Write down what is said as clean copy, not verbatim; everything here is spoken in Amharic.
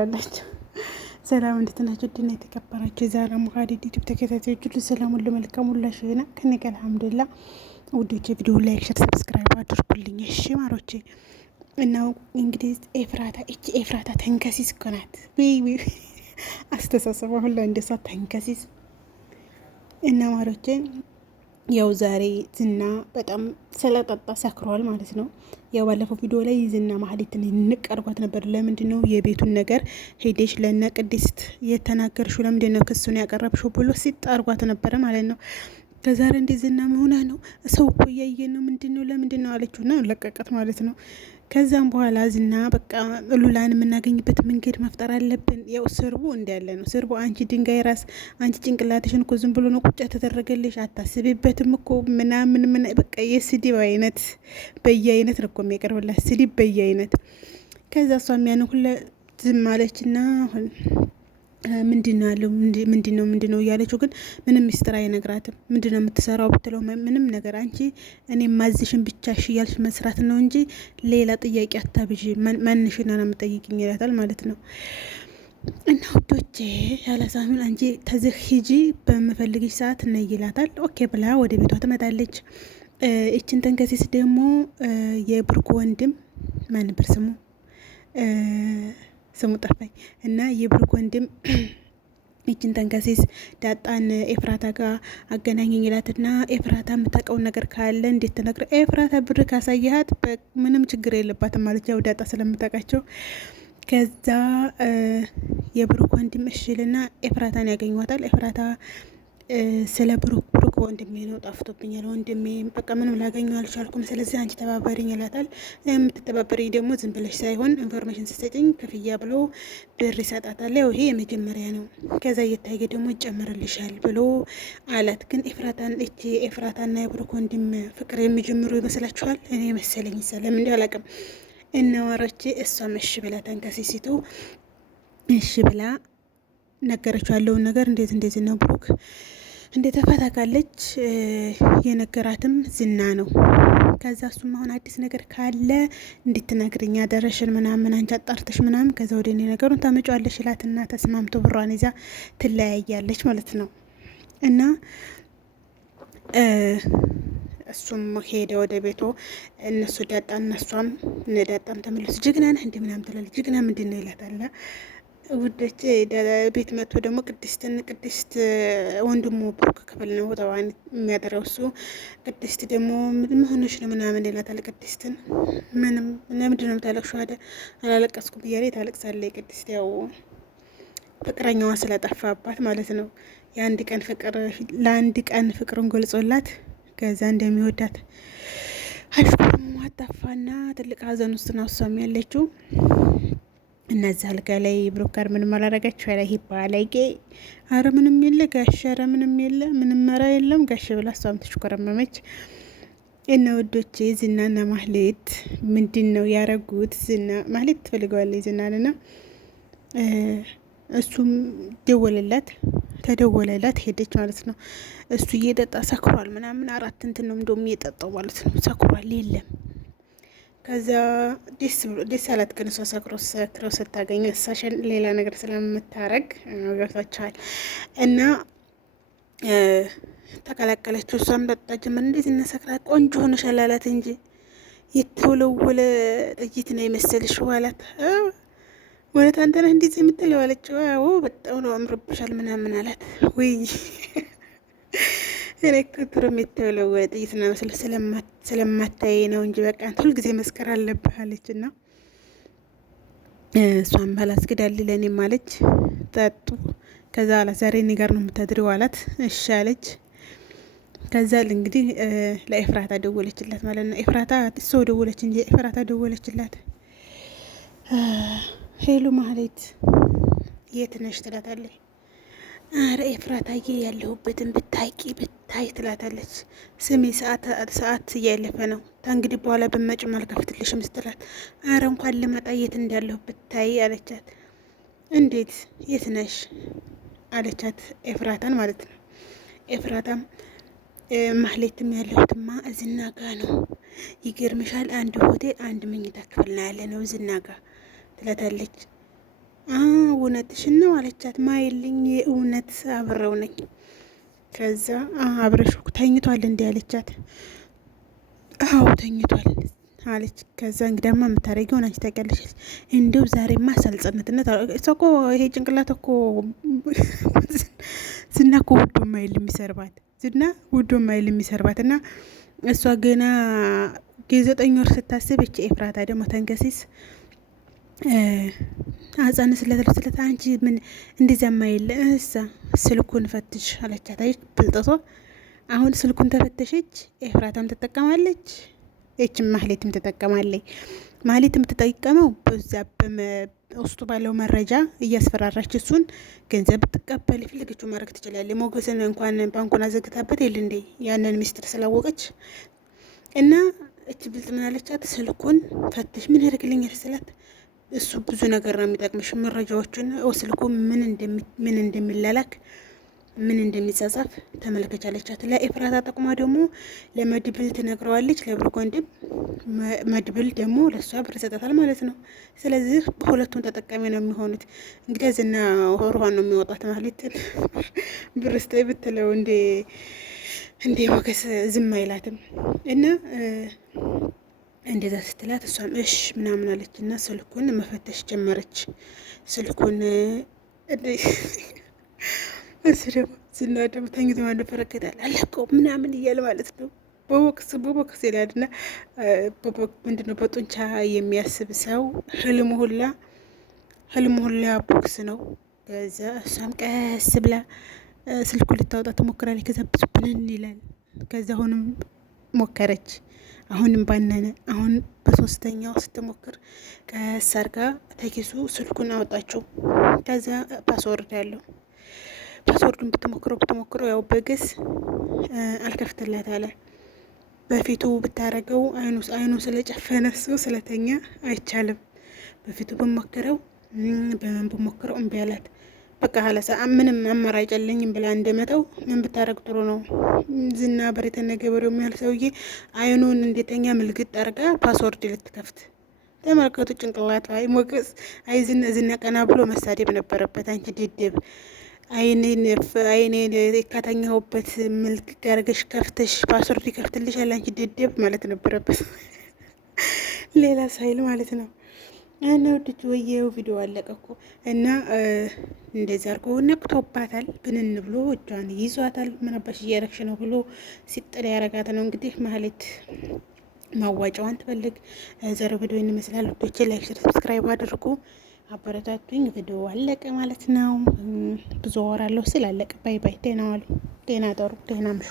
አላችሁ ሰላም እንዴት ናችሁ? ድና የተከበራችሁ የዛራ ሙካዲድ ዩቲዩብ ተከታታዮች ሁሉ ሰላም ሁሉ መልካም ሁሉ ሸና ከኔ ጋር አልሐምዱሊላህ። ውዶቼ ቪዲዮ ላይክ፣ ሼር፣ ሰብስክራይብ አድርጉልኝ እሺ ማሮቼ። እና እንግዲህ ኤፍራታ ተንከሲስ እኮ ናት። ወይ አስተሳሰብ ሁላ እንደሷ ተንከሲስ እና ማሮቼ ያው ዛሬ ዝና በጣም ስለጠጣ ሰክሯል ማለት ነው። ያው ባለፈው ቪዲዮ ላይ ዝና ማህሌትን ንቅ አድርጓት ነበር። ለምንድን ነው የቤቱን ነገር ሄደሽ ለነ ቅድስት የተናገርሽው? ለምንድን ነው ክሱን ያቀረብሽው ብሎ ሲጣ አድርጓት ነበረ ማለት ነው። ከዛሬ እንዴ ዝና መሆና ነው ሰው እኮ እያየን ነው፣ ምንድን ነው ለምንድን ነው አለችውና ለቀቀት ማለት ነው። ከዛም በኋላ ዝና በቃ ሉላን የምናገኝበት መንገድ መፍጠር አለብን። ያው ስርቡ እንዳለ ነው ስርቡ። አንቺ ድንጋይ ራስ፣ አንቺ ጭንቅላትሽን እኮ ዝም ብሎ ነው ቁጭ ተደረገልሽ፣ አታስቢበትም እኮ ምናምን በቃ የስድብ አይነት በየአይነት ነው እኮ የሚያቀርብላት ስድብ በየአይነት። ከዛ እሷ የሚያን ሁለ ዝም አለችና ምንድነው እያለችው፣ ግን ምንም ሚስጥር አይነግራትም። ምንድነው የምትሰራው ብትለው ምንም ነገር አንቺ እኔ ማዝሽን ብቻ እሺ እያልሽ መስራት ነው እንጂ ሌላ ጥያቄ አታብዥ፣ ማንሽና ነው የምጠይቅኝ ይላታል ማለት ነው። እና ውዶቼ ያለሳሚን አንቺ ተዝህ ሂጂ በምፈልግሽ ሰዓት ነይ ይላታል። ኦኬ ብላ ወደ ቤቷ ትመጣለች። እችን ተንከሲስ ደግሞ የብሩክ ወንድም ማን ነበር ስሙ ጠፋኝ። እና የብሩክ ወንድም ይችን ተንከሲስ ዳጣን ኤፍራታ ጋር አገናኘኝ ይላትና ኤፍራታ የምታውቀውን ነገር ካለ እንዴት ትነግረ። ኤፍራታ ብር ካሳየሃት ምንም ችግር የለባትም ማለት ያው ዳጣ ስለምታውቃቸው። ከዛ የብሩክ ወንድም እሽልና ኤፍራታን ያገኟታል። ኤፍራታ ስለ ብሩክ ወንድሜ ነው ጠፍቶብኛል፣ ወንድሜ በቃ ምንም ላገኘው አልቻልኩም፣ ስለዚህ አንቺ ተባበሪኝ ይላታል። የምትተባበሪኝ ደግሞ ዝም ብለሽ ሳይሆን ኢንፎርሜሽን ስትሰጪኝ ክፍያ ብሎ ብር ይሰጣታል። ያው ይሄ የመጀመሪያ ነው፣ ከዛ እየታየ ደግሞ ይጨመርልሻል ብሎ አላት። ግን ኤፍራታና የብሩክ ወንድም ፍቅር የሚጀምሩ ይመስላችኋል? እኔ መሰለኝ ሰለም እንዲ አላውቅም። እነዋሮቼ እሷም እሺ ብላ ተንከሲሲቱ እሺ ብላ ነገረችው ያለውን ነገር እንዴት ነው ብሩክ እንዴት ተፋታካለች። የነገራትም ዝና ነው። ከዛ እሱም አሁን አዲስ ነገር ካለ እንድትነግርኝ ያደረሽን ምናምን አንቺ አጣርተሽ ምናምን ከዛ ወደ እኔ ነገሩን ታመጫዋለሽ ይላትና ተስማምቶ ብሯን ይዛ ትለያያለች ማለት ነው። እና እሱም ሄደ ወደ ቤቱ። እነሱ ዳጣ እነሷም ዳጣም ተመለሱ። ጅግና ነህ እንዲ ምናምን ትላለች። ጅግና ምንድን ነው ይላታል። ውዶች ቤት መጥቶ ደግሞ ቅድስት ወንድሙ ብሩክ ክፍል ነው ተዋን የሚያደረው እሱ። ቅድስት ደግሞ መሆንሽ ነው ምናምን ይላታል። ቅድስትን ምንም ለምንድን ነው የምታለቅሽው? አላለቀስኩም እያለ ታለቅሳለች። ቅድስት ያው ፍቅረኛዋ ስለጠፋባት ማለት ነው። ለአንድ ቀን ፍቅሩን ገልጾላት ከዛ እንደሚወዳት አሽኮርሙ አጣፋና ትልቅ ሀዘን ውስጥ ነው እሷም ያለችው። እነዚህ አልጋ ላይ ብሩክ ጋር ምንም አላረጋችሁ ያለ ይባላይጌ አረ ምንም የለ ጋሽ፣ አረ ምንም የለ ምንም መራ የለም ጋሽ ብላ እሷም ተሽኮረመመች። እና ወዶቼ ዝናና ማህሌት ምንድን ነው ያረጉት? ዝና ማህሌት ትፈልገዋለች ዝናንና እሱም ተደወለላት ሄደች ማለት ነው። እሱ እየጠጣ ሰክሯል ምናምን 4 እንትን ነው እንደውም እየጠጣው ማለት ነው። ሰክሯል የለም። ከዛ ደስ አላት። ግን እሷ ሰክረው ስታገኘ እሳሽን ሌላ ነገር ስለምታረግ ገብታችኋል። እና ተቀላቀለችው። እሷም ጠጣ ጀመር። እንዴት እነሰክራ ቆንጆ ሆነሻል አላት እንጂ የተወለወለ ጥይት ነው የመሰልሽ አላት። ወለት አንተ ነህ እንዴት የምትለው አለችው። አዎ በጣም ነው አምሮብሻል ምናምን አላት። ወይ ኤሌክትሮም የተወለው ጥይት ነው መስለ ስለማታይ ነው እንጂ በቃ አንተ ሁልጊዜ መስከር አለብህ አለችና እሷም ባላስገዳል ለኔ ማለች። ጠጡ። ከዛ አላ ዛሬ እኔ ጋር ነው የምታድሪው አላት። እሺ አለች። ከዛ እንግዲህ ለኤፍራታ ደወለችላት ማለት ነው። ኤፍራታ ሰው ደወለች እንጂ ኤፍራታ ደወለችላት። ሄሎ ማህሌት የት ነሽ ትላታለች። አረ ኤፍራታዬ ያለሁበትን ብታይ ትላታለች። ስሚ ሰዓት እያለፈ ነው፣ ታንግዲህ በኋላ በመጭም አልከፍትልሽም ስትላት፣ አረ እንኳን ልመጣ የት እንዳለሁ ብታይ አለቻት። እንዴት የት ነሽ አለቻት ኤፍራታን ማለት ነው። ኤፍራታም ማህሌትም ያለሁትማ ዝና ጋ ነው፣ ይገርምሻል አንድ ሆቴል አንድ መኝታ ክፍል ነው ያለ ነው ዝና ጋ ትላታለች። እውነትሽን ነው አለቻት። ማይልኝ እውነት አብረው ነኝ። ከዛ አብረሽ ተኝቷል እንዲ አለቻት። አዎ ተኝቷል አለች። ከዛ እንግዳማ የምታደርጊውን አንቺ ታውቂያለሽ። እንዲሁ ዛሬማ ሰልጽነትነት እኮ ይሄ ጭንቅላት እኮ ዝና እኮ ውዶ ማይል የሚሰርባት ዝና ውዶ ማይል የሚሰርባት እና እሷ ገና የ9 ወር ስታስብ እቺ ኤፍራታ ደግሞ ተንከሲስ አጻን ስለተለስለት አንቺ ምን እንደዚያ ማይል እሳ ስልኩን ፈትሽ አለቻት። አይ ብልጥቷ አሁን ስልኩን ተፈተሸች። ኤፍራታም ትጠቀማለች፣ እቺም ማህሌትም ትጠቀማለች። ማህሌት የምትጠቀመው በዛ ውስጡ ባለው መረጃ እያስፈራራች እሱን ገንዘብ ትቀበል የፈለገችው ማድረግ ትችላለች። ሞገስን እንኳን ባንኩን አዘግታበት የለ እንዴ ያንን ሚስጥር ስላወቀች እና እች ብልጥ ምን አለቻት? ስልኩን ፈትሽ ምን ያደርግልኛል ስላት እሱ ብዙ ነገር ነው የሚጠቅምሽ መረጃዎችን ስልኩ ምን እንደሚላላክ ምን እንደሚጻጻፍ ተመልከች አለቻት። ለኤፍራታ ጠቅማ ደግሞ ለመድብል ትነግረዋለች። ለብሩክ ወንድም መድብል ደግሞ ለእሷ ብር ይሰጣታል ማለት ነው። ስለዚህ በሁለቱም ተጠቃሚ ነው የሚሆኑት። እንግዲህ ዝና ሆሯን ነው የሚወጣት ማለት ብር ስጠይ ብትለው እንዴ ሞገስ ዝም አይላትም እና እንደዛ ስትላት እሷም እሽ ምናምን አለች እና ስልኩን መፈተሽ ጀመረች። ስልኩን እሱ ደግሞ ዝና ደግሞ ተኝቶ ማንደ ፈረከታል አለቀው ምናምን እያለ ማለት ነው። በቦክስ ይላል እና ምንድነው በጡንቻ የሚያስብ ሰው ህልሙ ሁላ ቦክስ ነው። ከዛ እሷም ቀስ ብላ ስልኩ ልታወጣ ትሞክራለች። ከዛ ብንን ይላል። ከዛ አሁንም ሞከረች፣ አሁንም ባነነ። አሁን በሶስተኛው ስትሞክር ቀስ አርጋ ተኪሱ ስልኩን አወጣችው። ከዛ ፓስወርድ ያለው ፓስወርዱን ብትሞክረው ያው በግስ አልከፍትላት አለ። በፊቱ ብታረገው አይኑ ስለጨፈነ እሱ ስለተኛ አይቻልም። በፊቱ በሞከረው በምን በሞከረው እምቢ አላት። በቃ ሀለሰ ምንም አማራጭ የለኝም ብላ እንደመተው ምን ብታረግ ጥሩ ነው? ዝና በሬተነ ገበሬው የሚያህል ሰውዬ አይኑን እንደተኛ ምልግጥ አርጋ ፓስወርድ ልትከፍት ተመልከቱ። ጭንቅላት አይ ሞገስ አይ ዝና ቀና ብሎ መሳደብ ነበረበት። አንቺ ደደብ አይኔን ከተኛሁበት ምልክ ጋርገሽ ከፍተሽ ፓስወርድ ይከፍትልሻል አንቺ ደደብ ማለት ነበረበት። ሌላ ሳይል ማለት ነው። እና ወድጅ ወየው ቪዲዮ አለቀኩ እና እንደዛ አርጎ ነቅቶባታል። ብንን ብሎ እጇን ይዟታል። ምን አባሽ እያረግሽ ነው ብሎ ሲጥል ያረጋት ነው እንግዲህ ማህሌት ማዋጫዋን ትፈልግ። ዛሬ ቪዲዮ ይመስላል። ወዶቼ ላይክ፣ ሰብስክራይብ አድርጉ፣ አበረታቱኝ። ቪዲዮ አለቀ ማለት ነው። ብዙ ወራለሁ ስላለቀ ባይ ባይ። ጤና ዋሉ፣ ጤና ጠሩ፣ ጤና ምሹ።